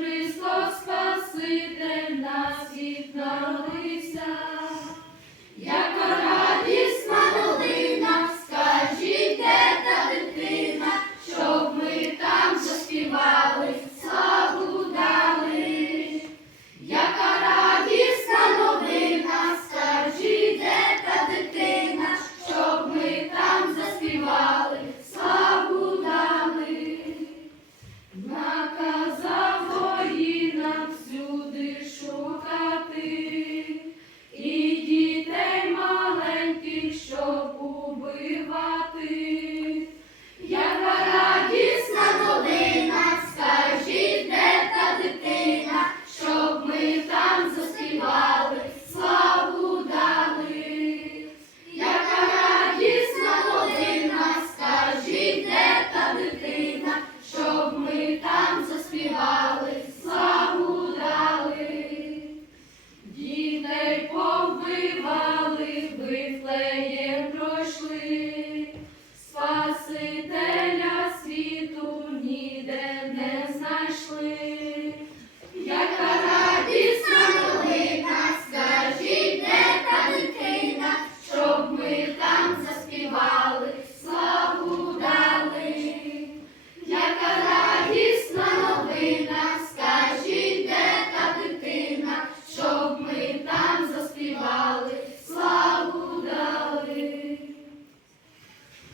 Христос Спаситель нас світ народився.